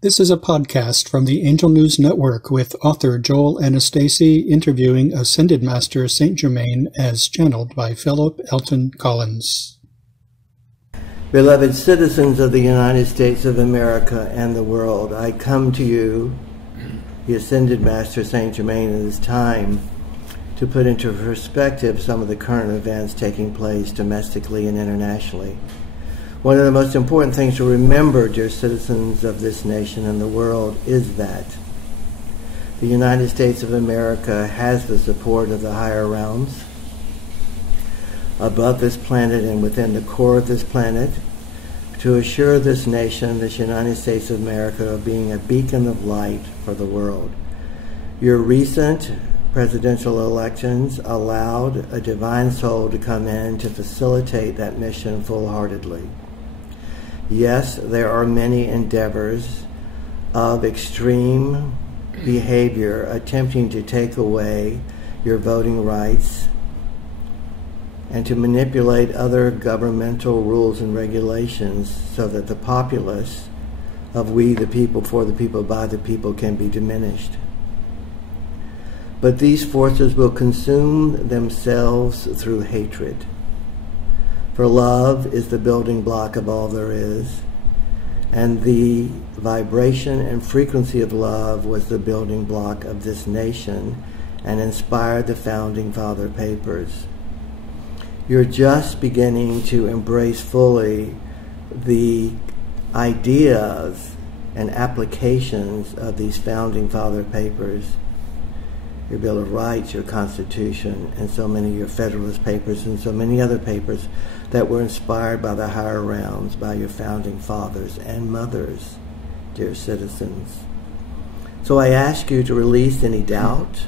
This is a podcast from the Angel News Network with author Joel Anastasi interviewing Ascended Master Saint Germain as channeled by Philip Elton Collins. Beloved citizens of the United States of America and the world, I come to you, the Ascended Master Saint Germain, in this time to put into perspective some of the current events taking place domestically and internationally. One of the most important things to remember, dear citizens of this nation and the world, is that the United States of America has the support of the higher realms above this planet and within the core of this planet to assure this nation, this United States of America, of being a beacon of light for the world. Your recent presidential elections allowed a divine soul to come in to facilitate that mission full-heartedly. Yes, there are many endeavors of extreme behavior attempting to take away your voting rights and to manipulate other governmental rules and regulations so that the populace of we the people, for the people, by the people can be diminished. But these forces will consume themselves through hatred. For love is the building block of all there is, and the vibration and frequency of love was the building block of this nation and inspired the Founding Father Papers. You're just beginning to embrace fully the ideas and applications of these Founding Father Papers, your Bill of Rights, your Constitution, and so many of your Federalist Papers and so many other papers that were inspired by the higher realms, by your Founding Fathers and Mothers, dear citizens. So I ask you to release any doubt,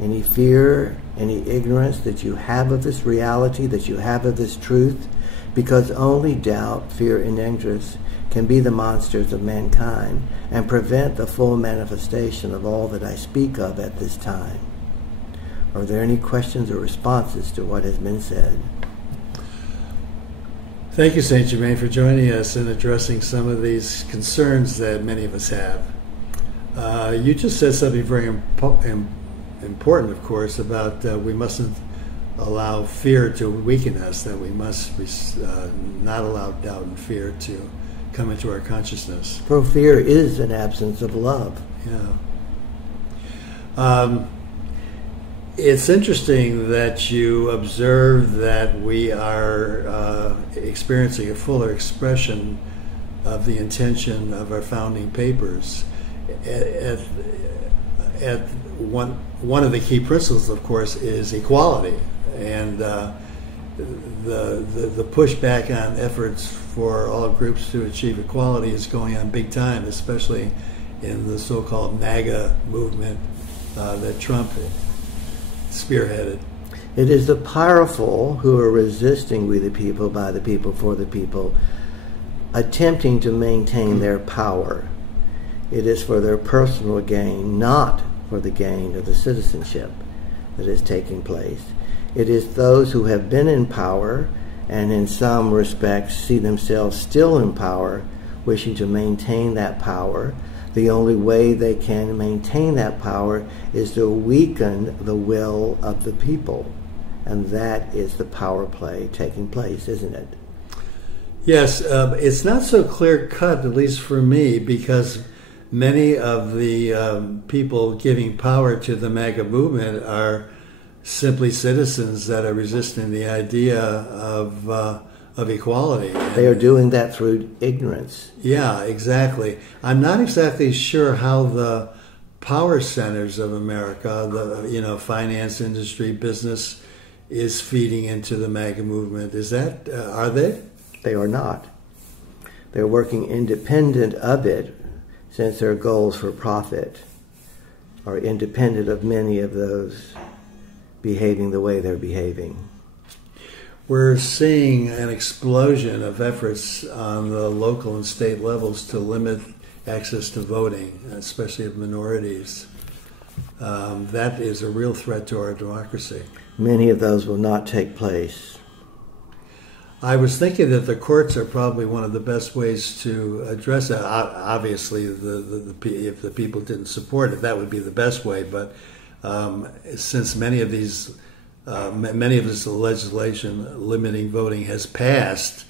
any fear, any ignorance that you have of this reality, that you have of this truth, because only doubt, fear, and ignorance can be the monsters of mankind and prevent the full manifestation of all that I speak of at this time. Are there any questions or responses to what has been said? Thank you, Saint Germain, for joining us and addressing some of these concerns that many of us have. You just said something very important, of course, about we mustn't allow fear to weaken us, that we must not allow doubt and fear to come into our consciousness. For fear is an absence of love. Yeah. It's interesting that you observe that we are experiencing a fuller expression of the intention of our founding papers. At one of the key principles, of course, is equality, and the pushback on efforts for all groups to achieve equality is going on big time, especially in the so-called MAGA movement that Trump spearheaded. It is the powerful who are resisting we the people, by the people, for the people, attempting to maintain their power. It is for their personal gain, not for the gain of the citizenship that is taking place. It is those who have been in power and in some respects see themselves still in power, wishing to maintain that power. The only way they can maintain that power is to weaken the will of the people. And that is the power play taking place, isn't it? Yes, it's not so clear-cut, at least for me, because many of the people giving power to the MAGA movement are simply citizens that are resisting the idea of equality. They are doing that through ignorance. Yeah, exactly. I'm not exactly sure how the power centers of America, the finance, industry, business, is feeding into the MAGA movement. Is that are they? They are not. They're working independent of it, since their goals for profit are independent of many of those behaving the way they're behaving. We're seeing an explosion of efforts on the local and state levels to limit access to voting, especially of minorities. That is a real threat to our democracy. Many of those will not take place. I was thinking that the courts are probably one of the best ways to address that. Obviously, if the people didn't support it, that would be the best way. But since many of this legislation limiting voting has passed,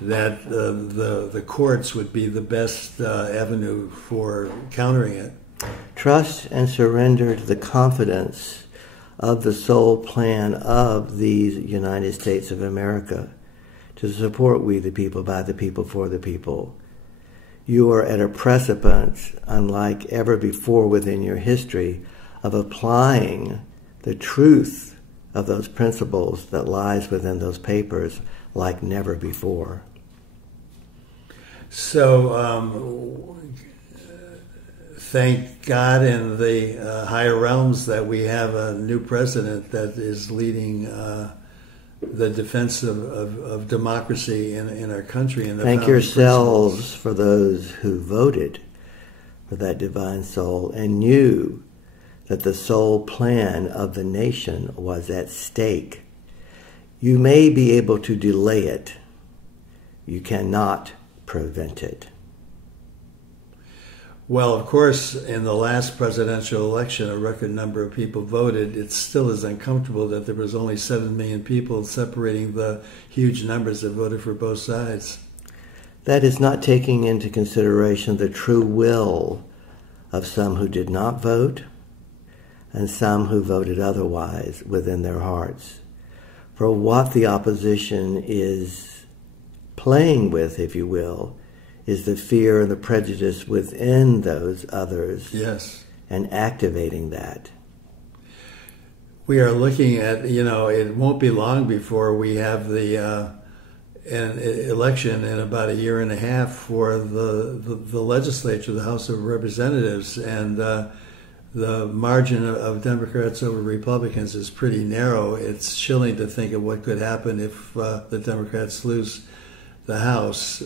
that the courts would be the best avenue for countering it. Trust and surrender to the confidence of the sole plan of these United States of America to support we the people, by the people, for the people. You are at a precipice, unlike ever before within your history, of applying the truth of those principles that lies within those papers like never before. So, thank God in the higher realms that we have a new president that is leading the defense of democracy in our country. And thank yourselves for those who voted for that divine soul and knew that the sole plan of the nation was at stake. You may be able to delay it. You cannot prevent it. Well, of course, in the last presidential election, a record number of people voted. It still is uncomfortable that there was only 7 million people, separating the huge numbers that voted for both sides. That is not taking into consideration the true will of some who did not vote and some who voted otherwise within their hearts. For what the opposition is playing with, if you will, is the fear and the prejudice within those others. Yes. And activating that. We are looking at, it won't be long before we have an election in about a year and a half for the legislature, the House of Representatives, and the margin of Democrats over Republicans is pretty narrow. It's chilling to think of what could happen if the Democrats lose the House.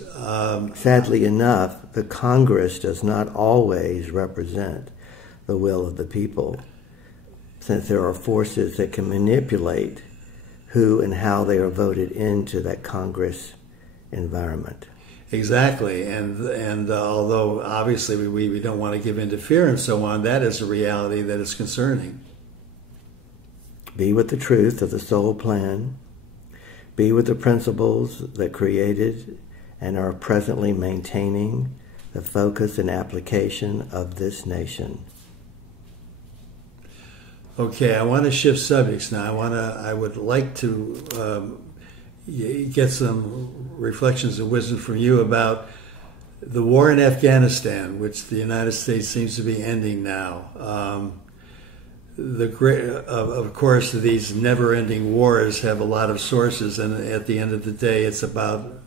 Sadly enough, the Congress does not always represent the will of the people, since there are forces that can manipulate who and how they are voted into that Congress environment. Exactly, and although obviously we don't want to give in to fear and so on, that is a reality that is concerning. Be with the truth of the soul plan. Be with the principles that created and are presently maintaining the focus and application of this nation. Okay, I want to shift subjects now. I would like to get some reflections and wisdom from you about the war in Afghanistan, which the United States seems to be ending now. Of course, these never-ending wars have a lot of sources, and at the end of the day, it's about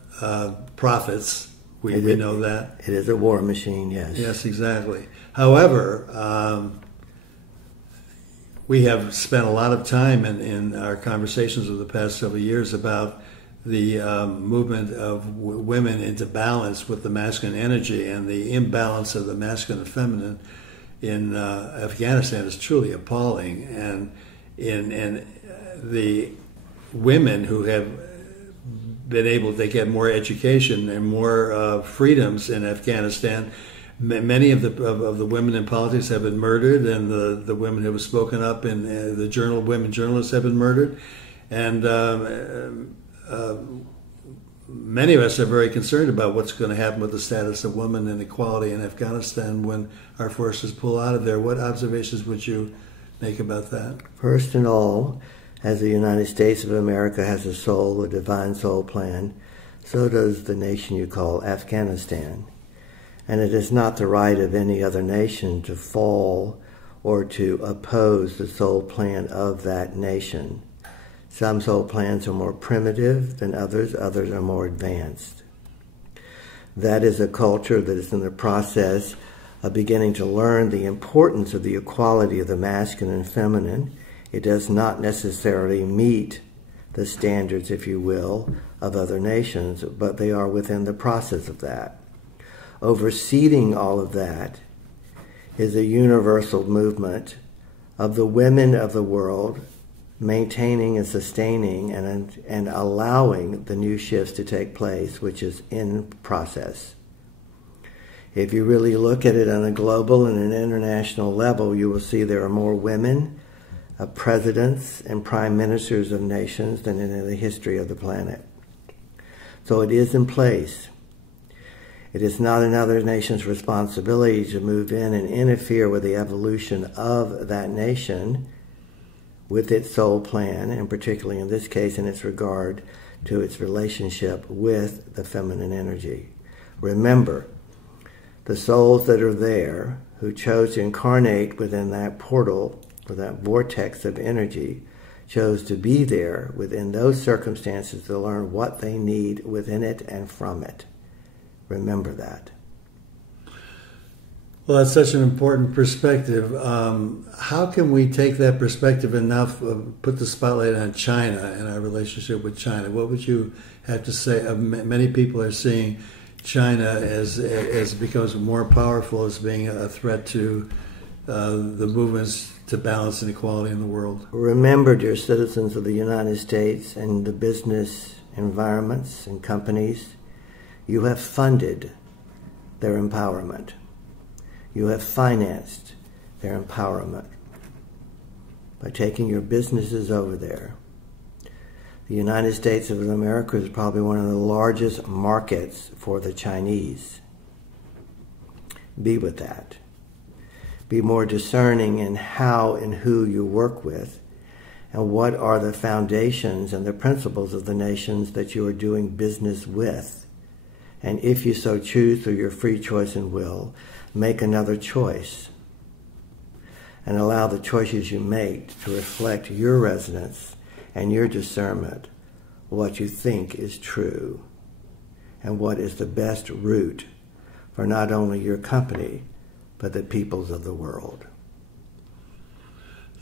profits. We know that. It is a war machine, yes. Yes, exactly. However, we have spent a lot of time in our conversations of the past several years about the movement of women into balance with the masculine energy, and the imbalance of the masculine and feminine in Afghanistan is truly appalling. And in the women who have been able to get more education and more freedoms in Afghanistan, many of the women in politics have been murdered, and the women who have spoken up in the journal, women journalists, have been murdered, and many of us are very concerned about what's going to happen with the status of women and equality in Afghanistan when our forces pull out of there. What observations would you make about that? First and all, as the United States of America has a soul, a divine soul plan, so does the nation you call Afghanistan. And it is not the right of any other nation to fall or to oppose the soul plan of that nation. Some soul plans are more primitive than others. Others are more advanced. That is a culture that is in the process of beginning to learn the importance of the equality of the masculine and feminine. It does not necessarily meet the standards, if you will, of other nations, but they are within the process of that. Overseeing all of that is a universal movement of the women of the world, maintaining and sustaining and allowing the new shifts to take place, which is in process. If you really look at it on a global and an international level, you will see there are more women presidents and prime ministers of nations than in the history of the planet. So it is in place. It is not another nation's responsibility to move in and interfere with the evolution of that nation with its soul plan, and particularly in this case in its regard to its relationship with the feminine energy. Remember, the souls that are there who chose to incarnate within that portal or that vortex of energy chose to be there within those circumstances to learn what they need within it and from it. Remember that. Well, that's such an important perspective. How can we take that perspective and now put the spotlight on China and our relationship with China? What would you have to say? Many people are seeing China as it becomes more powerful as being a threat to the movements to balance inequality in the world. Remember, dear citizens of the United States and the business environments and companies, you have funded their empowerment. You have financed their empowerment by taking your businesses over there. The United States of America is probably one of the largest markets for the Chinese. Be with that. Be more discerning in how and who you work with, and what are the foundations and the principles of the nations that you are doing business with. And if you so choose through your free choice and will, make another choice. And allow the choices you make to reflect your resonance and your discernment, what you think is true, and what is the best route for not only your company, but the peoples of the world.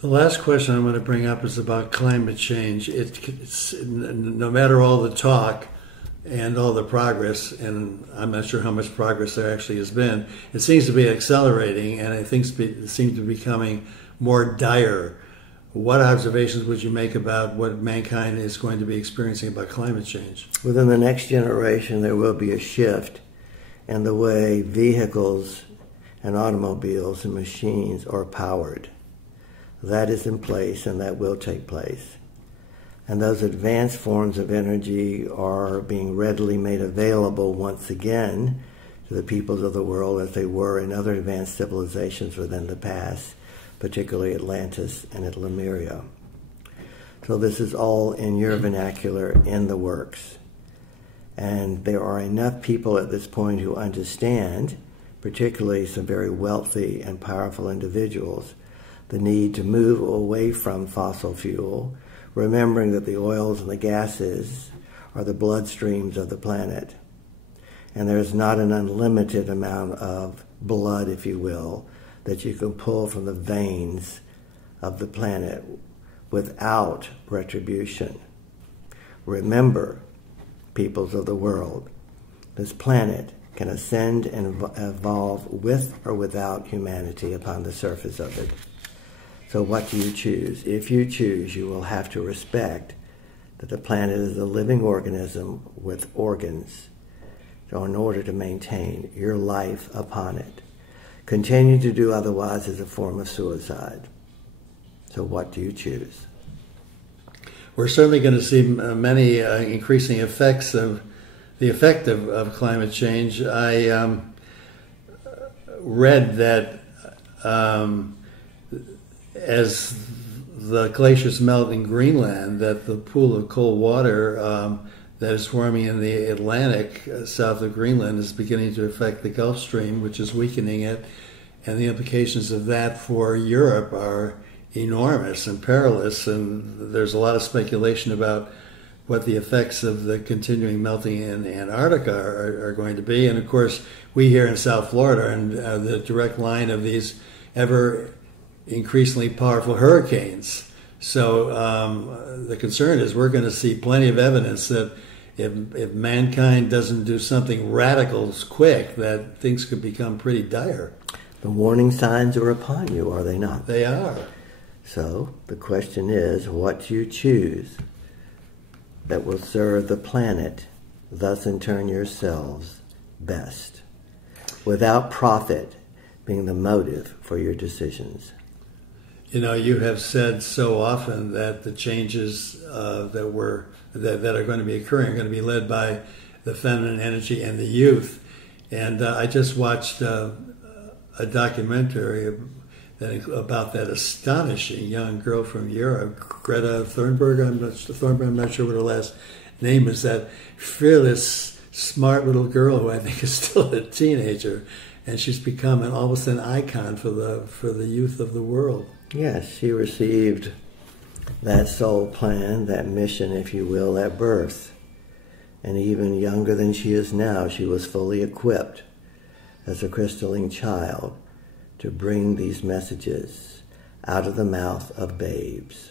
The last question I'm going to bring up is about climate change. It's no matter all the talk and all the progress, and I'm not sure how much progress there actually has been, it seems to be accelerating, and I think it seems to be becoming more dire. What observations would you make about what mankind is going to be experiencing about climate change? Within the next generation, there will be a shift in the way vehicles and automobiles and machines are powered. That is in place, and that will take place. And those advanced forms of energy are being readily made available once again to the peoples of the world as they were in other advanced civilizations within the past, particularly Atlantis and at Lemuria. So this is all in your vernacular, in the works. And there are enough people at this point who understand, particularly some very wealthy and powerful individuals, the need to move away from fossil fuel, remembering that the oils and the gases are the bloodstreams of the planet. And there's not an unlimited amount of blood, if you will, that you can pull from the veins of the planet without retribution. Remember, peoples of the world, this planet can ascend and evolve with or without humanity upon the surface of it. So what do you choose? If you choose, you will have to respect that the planet is a living organism with organs, so in order to maintain your life upon it. Continuing to do otherwise is a form of suicide. So what do you choose? We're certainly going to see many increasing effects of the effect of climate change. I read that as the glaciers melt in Greenland, that the pool of cold water that is forming in the Atlantic south of Greenland is beginning to affect the Gulf Stream, which is weakening it, and the implications of that for Europe are enormous and perilous, and there's a lot of speculation about what the effects of the continuing melting in Antarctica are going to be. And of course, we here in South Florida are in the direct line of these ever increasingly powerful hurricanes. So the concern is we're going to see plenty of evidence that if mankind doesn't do something radical quick, that things could become pretty dire. The warning signs are upon you, are they not? They are. So the question is, what do you choose that will serve the planet, thus in turn yourselves, best, without profit being the motive for your decisions? You know, you have said so often that the changes that are going to be occurring are going to be led by the feminine energy and the youth. And I just watched a documentary about that astonishing young girl from Europe, Greta Thunberg. I'm not sure what her last name is. That fearless, smart little girl who I think is still a teenager, and she's become almost an icon for the youth of the world. Yes, she received that soul plan, that mission, if you will, at birth. And even younger than she is now, she was fully equipped as a crystalline child to bring these messages out of the mouth of babes.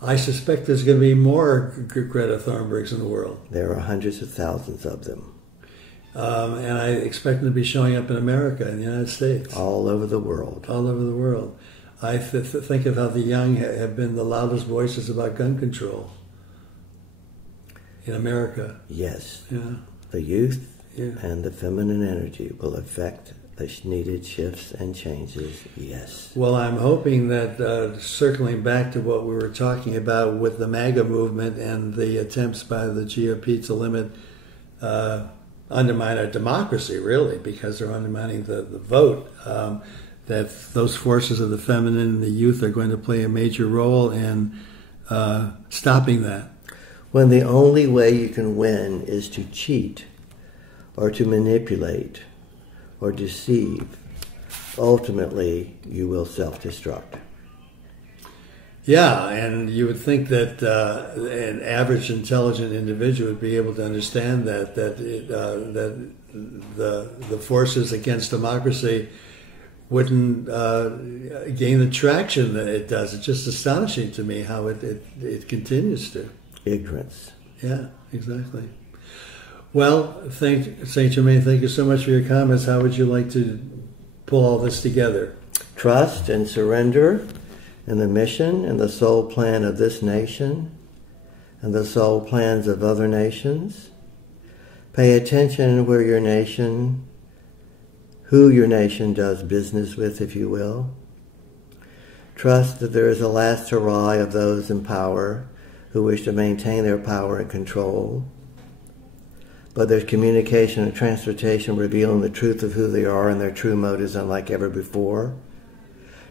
I suspect there's going to be more Greta Thunbergs in the world. There are hundreds of thousands of them. And I expect them to be showing up in America, in the United States. All over the world. All over the world. I think of how the young have been the loudest voices about gun control in America. Yes. Yeah. The youth and the feminine energy will affect the needed shifts and changes, yes. Well, I'm hoping that circling back to what we were talking about with the MAGA movement and the attempts by the GOP to limit, undermine our democracy, really, because they're undermining the vote, that those forces of the feminine and the youth are going to play a major role in stopping that. When the only way you can win is to cheat or to manipulate or deceive, ultimately you will self-destruct. Yeah, and you would think that an average intelligent individual would be able to understand that the forces against democracy wouldn't gain the traction that it does. It's just astonishing to me how it continues to. Ignorance. Yeah, exactly. Well, Saint Germain, thank you so much for your comments. How would you like to pull all this together? Trust and surrender in the mission and the soul plan of this nation and the soul plans of other nations. Pay attention who your nation does business with, if you will. Trust that there is a last hurrah of those in power who wish to maintain their power and control. But there's communication and transportation revealing the truth of who they are and their true motives unlike ever before.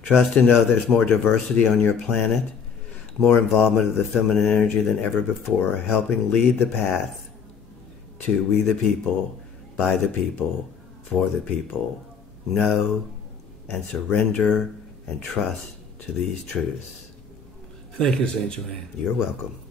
Trust and know there's more diversity on your planet, more involvement of the feminine energy than ever before, helping lead the path to we the people, by the people, for the people. Know and surrender and trust to these truths. Thank you, Saint Germain. You're welcome.